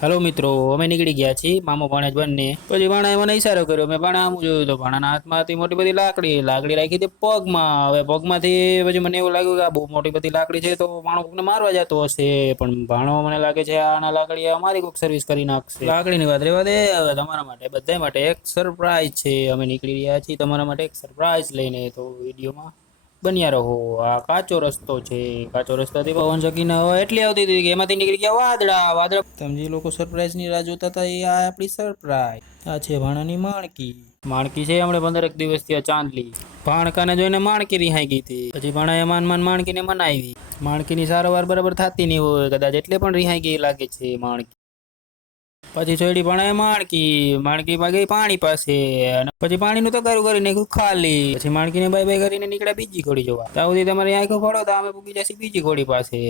Hello મિત્રો, અમે નીકળી ગયા છીએ મામો ભાણેજ બંને. પછી ભાણાએ મને ઈશારો કર્યો, મેં ભાણા આમ જોયું તો ભાણાના હાથમાં હતી મોટી બધી લાકડી રાખી હતી પગમાં. હવે પગમાંથી પછી મને એવું લાગ્યું કે આ બહુ મોટી બધી લાકડી છે તો ભાણો કોકને મારવા જતો હશે, પણ ભાણો મને લાગે છે આના લાકડી અમારી કોઈક સર્વિસ કરી નાખશે. લાકડીની વાત રહેવા દે. હવે તમારા માટે બધા માટે એક સરપ્રાઈઝ છે. અમે નીકળી રહ્યા છીએ તમારા માટે એક સરપ્રાઈઝ લઈને, તો વિડીયોમાં બન્યા રહો. આ કાચો રસ્તો છે. કાચો રસ્તાથી પવન શકીને હવા એટલી આવતી હતી કે એમાંથી નીકળી ગયા વાદળા. તમે જે લોકો સરપ્રાઈઝ ની રાહ જોતા હતા એ આ આપણી સરપ્રાઈઝ. આ છે ભાણાની માણકી છે. હમણાં 15 દિવસથી આ ચાંદલી ભાણકાને જોઈને માણકી રિહાઈ ગઈ હતી. પછી ભાણાએ માણકીને મનાવી. માણકીની સારવાર બરાબર થતી નહીં હોય કદાચ, એટલે પણ રિહાઈ ગઈ લાગે છે માણકી. પછી છોડી ભણાય માણકી ગઈ પાણી પાસે, અને પછી પાણીનું તગારું કરી નાખ્યું ખાલી. પછી માણકીને બાય બાય કરીને નીકળ્યા બીજી ઘોડી જોવા. ત્યાં સુધી તમારી આંખો ફોડો તો અમે પૂગી જશે બીજી ઘોડી પાસે.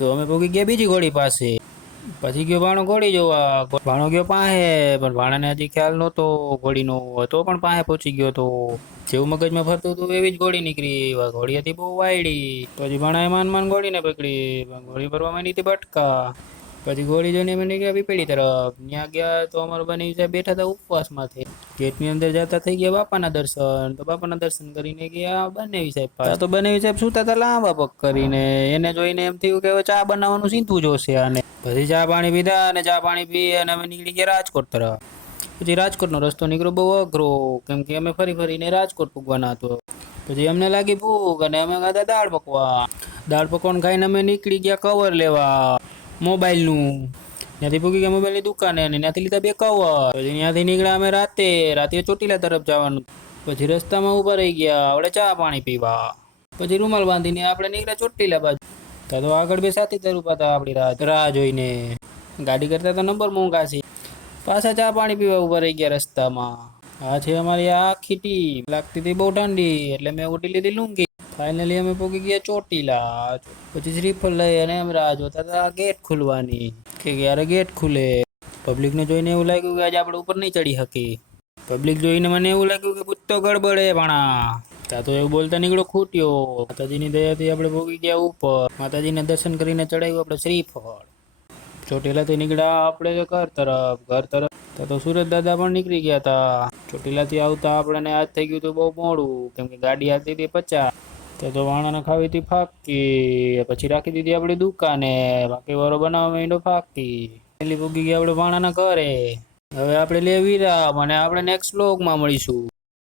તો અમે પૂગી ગયા બીજી ઘોડી પાસે. પછી ગયો ભાણો ઘોડી જોવા. ભાણો ગયો પાસે, પણ ભાણાને હજી ખ્યાલ નહોતો ઘોડીનો, તો પણ પાસે પહોંચી ગયો. તો જેવું મગજમાં ફરતું હતું એવી જ ઘોડી નીકળી. ઘોડી હતી બહુ વાયડી. પછી ભાણાએ માન ઘોડીને પકડી. ઘોડી ભરવા માંડી હતી બટકા. પછી ઘોડી જોઈને અમે ગયા પીપળી તરફ. ત્યાં ગયા તો અમારો બનેવી સાહેબ બેઠા હતા ઉપવાસમાંથી. ગેટની અંદર જતા થઈ ગયા બાપાના દર્શન. તો બાપાના દર્શન કરીને ગયા બનેવી સાહેબ પાસે. તો બનેવી સાહેબ સુતા હતા લાંબા પગ કરીને. એને જોઈને એમ થયું કે ચા બનાવવાનું સીધું જોશે આને. પછી ચા પાણી પીધા, અને ચા પાણી પી અને અમે નીકળી ગયા રાજકોટ તરફ. પછી રાજકોટનો રસ્તો નીકળ્યો બહુ અઘરો, કેમ કે અમે ફરી ફરીને રાજકોટ પૂગવાના હતો. પછી અમને લાગી ભૂખ, અને અમે ખાધા દાળ પકવાન. દાળ પકવાન ખાઈને અમે નીકળી ગયા કવર લેવા મોબાઈલનું. ત્યાંથી પૂગી ગયા મોબાઈલની દુકાને, અને ત્યાંથી લીધા 2 કવર. પછી ત્યાંથી નીકળ્યા અમે રાતે ચોટીલા તરફ જવાનું. પછી રસ્તામાં ઊભા રહી ગયા આપણે ચા પાણી પીવા. પછી રૂમાલ બાંધીને આપણે નીકળ્યા ચોટીલા બાજુ. ત્યાં તો આગળ બે સાથીદાર ઉભા હતા આપણી રાહ જોઈને. ગાડી કરતા તો નંબર મોંઘા છે. પાછા ચા પાણી પીવા ઉભા રહી ગયા રસ્તામાં. આ છે અમારી આખી ટીમ. લાગતી હતી બહુ ઠંડી, એટલે મેં ઉઠી લીધી લુંગી. ફાઇનલી અમે પહોંચી ગયા ચોટીલા. પછી શ્રીફળ લઈ અને અમે રાહ જોતા હતા ગેટ ખુલવાની, કે ક્યારે ગેટ ખુલે. પબ્લિકને જોઈને એવું લાગ્યું કે આજે આપણે ઉપર નહીં ચડી શકીએ. પબ્લિક જોઈને મને એવું લાગ્યું કે પૂછતો ગડબડે ભાણા. ત્યાં તો એવું બોલતા નીકળો ખૂટ્યો. માતાજીની દયાથી આપણે પહોંચી ગયા ઉપર. માતાજીને દર્શન કરીને ચડાવ્યું આપણે શ્રીફળ. ચોટીલાથી નીકળ્યા આપણે ઘર તરફ. તો સુરત દાદા પણ નીકળી ગયા હતા. ચોટીલાથી આવતા આપણને આજ થઈ ગયું હતું બહુ મોડું, કેમ કે ગાડી આવતી હતી 50. તો વાણાને ખાવી હતી ફાકી. પછી રાખી દીધી આપણી દુકાને. બાકી વાળો બનાવવા માંડ્યો ફાકી. એટલે પૂગી ગયા આપણે વાણાના ઘરે. હવે આપણે લે વિરામ, અને આપણે નેક્સ્ટ વ્લોગમાં મળીશું.